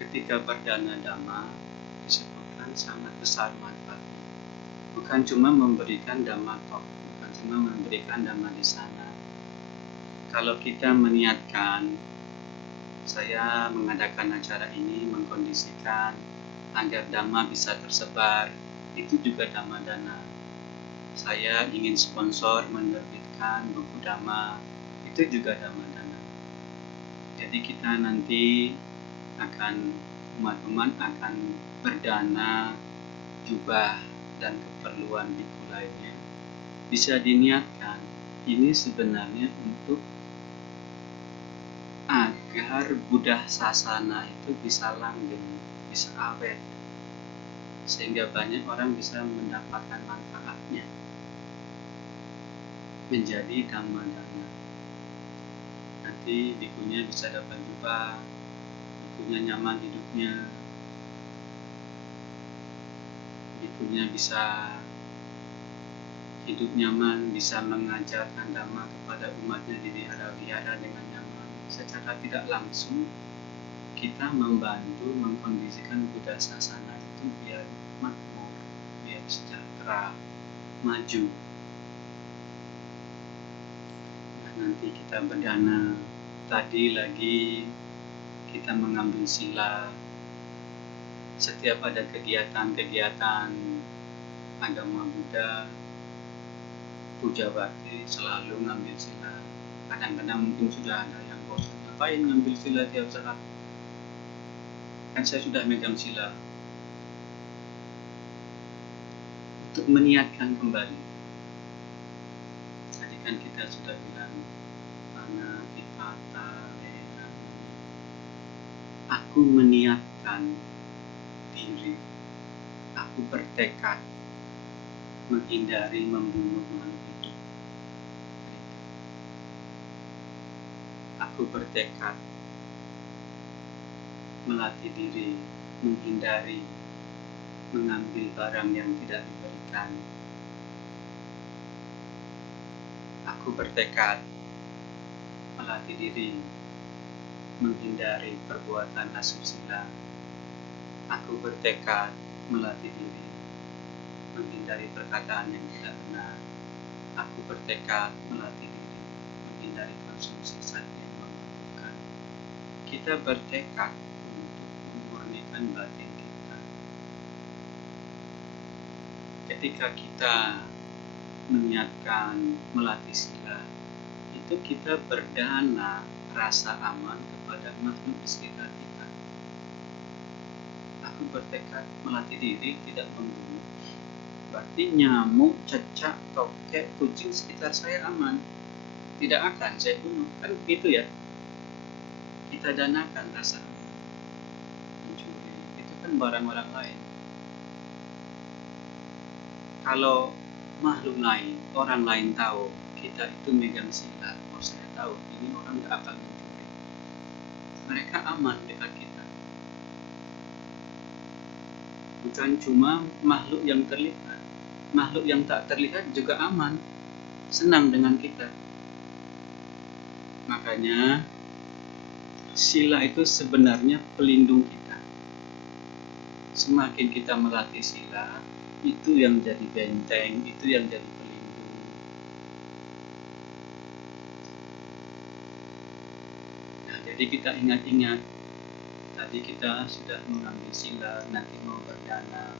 Ketika berdana dhamma disebutkan sangat besar manfaatnya, bukan cuma memberikan dhamma tok, bukan cuma memberikan dhamma di sana. Kalau kita meniatkan, saya mengadakan acara ini mengkondisikan agar dhamma bisa tersebar, itu juga dhamma dana. Saya ingin sponsor menerbitkan buku dhamma, itu juga dhamma dana. Jadi kita nanti akan, umat-umat akan berdana jubah dan keperluan biku lainnya. Bisa diniatkan, ini sebenarnya untuk agar Buddha Sasana itu bisa langgeng, bisa awet, sehingga banyak orang bisa mendapatkan manfaatnya, menjadi dhamma dana. Nanti bikunya bisa dapat jubah, bikunya nyaman hidupnya, bikunya bisa hidup nyaman, bisa mengajarkan dhamma kepada umatnya di wihara-wihara dengan nyaman. Secara tidak langsung kita membantu mengkondisikan Buddha Sasana itu biar makmur, biar sejahtera, maju. Nah, nanti kita berdana, tadi lagi kita mengambil sila. Setiap ada kegiatan-kegiatan agama Buddha, puja bakti selalu ngambil sila. Kadang-kadang mungkin sudah ada yang bosan, ngapain ngambil sila tiap saat, kan saya sudah megang sila. Untuk meniatkan kembali, tadi kan kita sudah bilang anatipata lena, aku meniatkan diri, aku bertekad menghindari membunuh makhluk hidup. Aku bertekad melatih diri, menghindari mengambil barang yang tidak diberikan. Aku bertekad melatih diri, menghindari perbuatan asusila. Aku bertekad melatih diri, menghindari perkataan yang tidak benar. Aku bertekad melatih diri menghindari konsumsi zat yang memabukkan. Kita bertekad untuk memurnikan batin kita. Ketika kita meniatkan melatih sila, itu kita berdana rasa aman kepada makhluk di sekitar kita. Aku bertekad melatih diri tidak membunuh. Berarti nyamuk, cecak, tokek, kucing sekitar saya aman. Tidak akan saya bunuh. Kan begitu ya. Kita danakan rasa aman. Mencuri, itu kan barang orang lain. Kalau makhluk lain, orang lain tahu kita itu megang sila, oh saya tahu ini orang gak akan mencuri. Mereka aman dekat kita. Bukan cuma makhluk yang terlihat, makhluk yang tak terlihat juga aman, senang dengan kita. Makanya sila itu sebenarnya pelindung kita. Semakin kita melatih sila, itu yang jadi benteng, itu yang jadi pelindung. Nah, jadi kita ingat-ingat, tadi kita sudah mengambil sila, nanti mau berdana.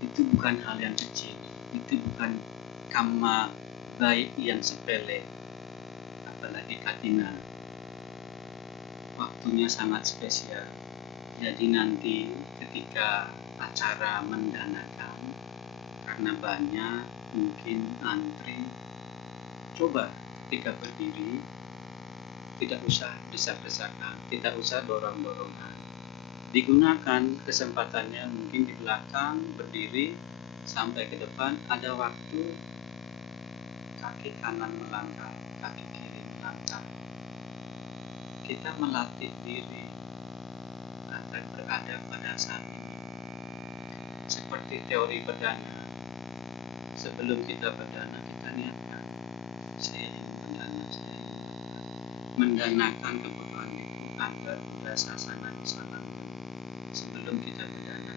Itu bukan hal yang kecil, itu bukan kamma baik yang sepele, apalagi katina. Waktunya sangat spesial. Jadi nanti ketika acara mendanakan, karena banyak mungkin antri, coba ketika berdiri tidak usah desak-desakan, tidak usah dorong-dorongan. Digunakan kesempatannya mungkin di belakang berdiri sampai ke depan, ada waktu kaki kanan melangkah, kaki kiri melangkah. Kita melatih diri agar berada pada saat ini. Seperti teori berdana. Sebelum kita berdana, kita niatkan saya ingin berdana, saya ingin berdana. Mendanakan kebutuhan itu agar ada sasana disalankan sebelum kita berdana.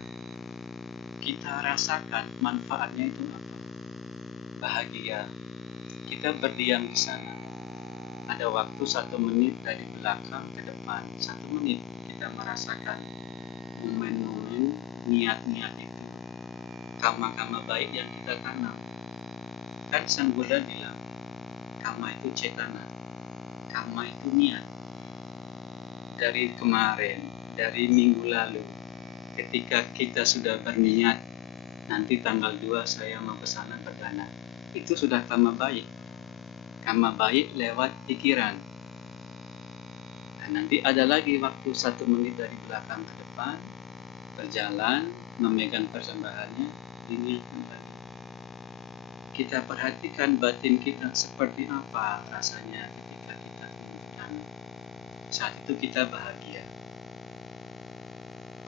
Kita rasakan manfaatnya itu apa? Bahagia. Kita berdiam di sana. Ada waktu 1 menit dari belakang ke depan, 1 menit kita merasakan momen-momen niat-niat itu, kama-kama baik yang kita tanam. Kan Sang Buddha bilang, kama itu cetana, kama itu niat. Dari kemarin, dari minggu lalu, ketika kita sudah berniat, nanti tanggal 2 saya mau ke sana berdana, itu sudah kama baik. Kama baik lewat pikiran. Nah, nanti ada lagi waktu 1 menit dari belakang ke depan, berjalan, memegang persembahannya, diniatkan lagi. Kita perhatikan batin kita seperti apa rasanya ketika kita berdana. Saat itu kita bahagia.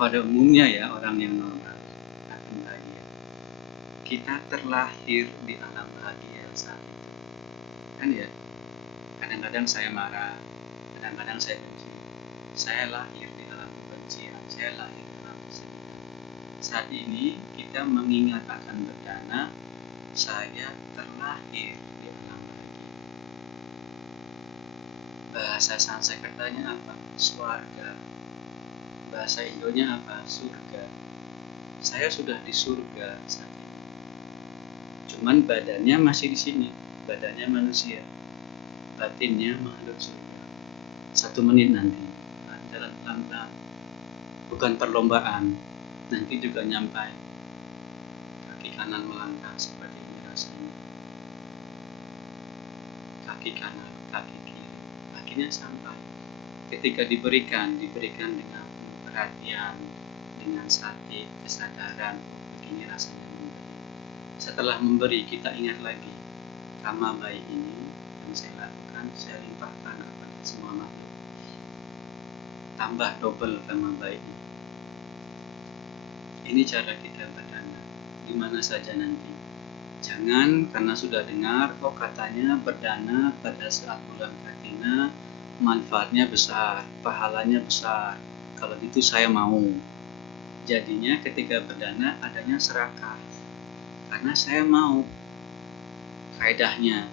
Pada umumnya ya, orang yang normal akan bahagia. Kita terlahir di alam bahagia saat itu. Kan ya, kadang-kadang saya marah, kadang-kadang saya benci. Saya lahir di alam kebencian, saya lahir di alam kesedihan. Saat ini kita mengingat akan berdana, saya terlahir di alam bahagia. Bahasa Sanskertanya apa? Swarga. Bahasa Indonya apa? Surga. Saya sudah di surga saat ini. Cuman badannya masih di sini, badannya manusia, batinnya makhluk surga. 1 menit nanti, jalan pelan-pelan, bukan perlombaan. Nanti juga nyampai. Kaki kanan melangkah seperti ini rasanya. Kaki kanan, kaki kiri, akhirnya sampai. Ketika diberikan dengan perhatian, dengan sati, kesadaran, begini rasanya memberi. Setelah memberi, kita ingat lagi, kama baik ini yang saya lakukan, saya limpahkan kepada semua makhluk. Tambah double kama baik ini. Ini cara kita berdana, di mana saja nanti. Jangan karena sudah dengar, kok katanya berdana pada saat bulan Katina, manfaatnya besar, pahalanya besar. Kalau gitu saya mau. Jadinya ketika berdana adanya serakah. Karena saya mau kaedahnya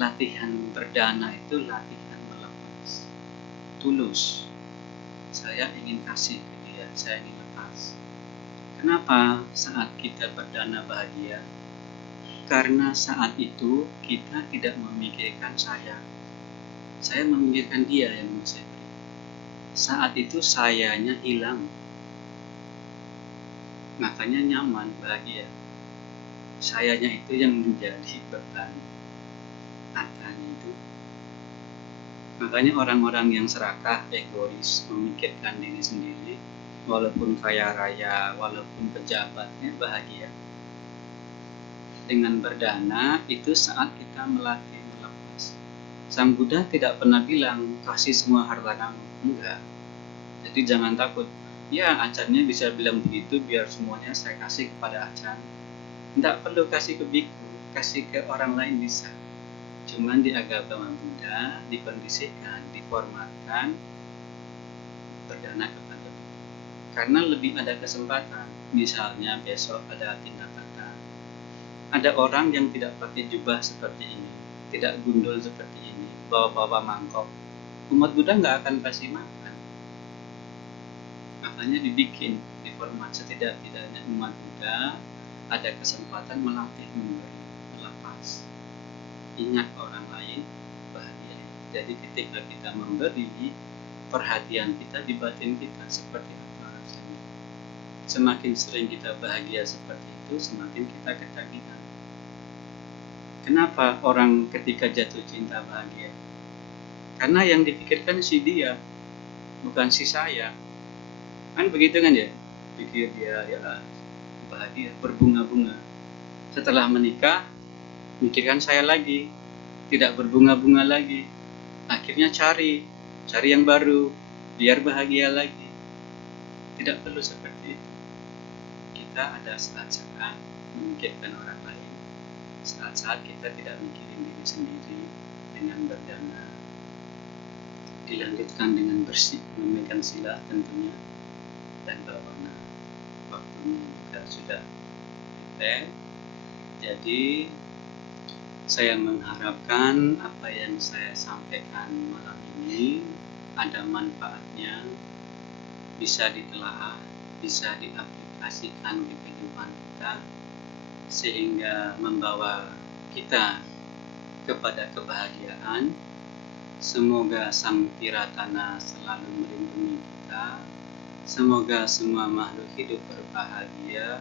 latihan berdana itu latihan melepas. Tulus. Saya ingin kasih ke dia, saya ingin lepas. Kenapa saat kita berdana bahagia? Karena saat itu kita tidak memikirkan saya. Saya memikirkan dia yang mau saya beri. Saat itu sayanya hilang. Makanya nyaman, bahagia. Sayanya itu yang menjadi beban. Atanya itu. Makanya orang-orang yang serakah, egois, memikirkan diri sendiri, walaupun kaya raya, walaupun pejabatnya bahagia. Dengan berdana itu saat kita melatih melepas. Sang Buddha tidak pernah bilang kasih semua harta kamu, enggak. Jadi jangan takut. Ya, acarnya bisa bilang begitu biar semuanya saya kasih kepada acar. Tidak perlu kasih ke biku, kasih ke orang lain bisa. Cuman di agama Buddha dikondisikan, diformatkan berdana kepada Buddha. Karena lebih ada kesempatan. Misalnya besok ada tindak kata. Ada orang yang tidak pakai jubah seperti ini, tidak gundul seperti ini, bawa-bawa mangkok. Umat Buddha nggak akan kasih makan. Makanya dibikin, diformat setidak-tidaknya umat Buddha ada kesempatan melatih memberi, melepas. Ingat orang lain, bahagia. Jadi ketika kita memberi, perhatian kita di batin kita seperti apa rasanya. Semakin sering kita bahagia seperti itu, semakin kita ketagihan. Kenapa orang ketika jatuh cinta bahagia? Karena yang dipikirkan si dia, bukan si saya. Kan begitu kan ya? Pikir dia ya bahagia, berbunga-bunga. Setelah menikah, mikirkan saya lagi, tidak berbunga-bunga lagi. Akhirnya cari yang baru, biar bahagia lagi. Tidak perlu seperti itu. Kita ada saat-saat memikirkan orang lain, saat-saat kita tidak mikirin diri sendiri. Dengan berdana, dilanjutkan dengan bersih, memegang sila tentunya, dan bawana. Waktunya juga sudah detail. Jadi saya mengharapkan apa yang saya sampaikan malam ini ada manfaatnya, bisa ditelaah, bisa diaplikasikan di kehidupan kita, sehingga membawa kita kepada kebahagiaan. Semoga Sang Tiratana selalu melindungi kita. Semoga semua makhluk hidup berbahagia.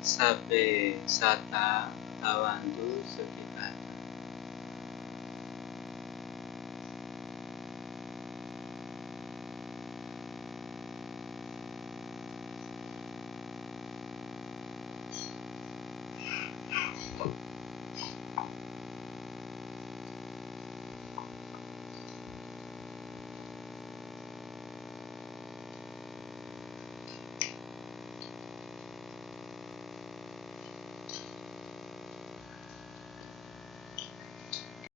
Sabe sata awantu sukita.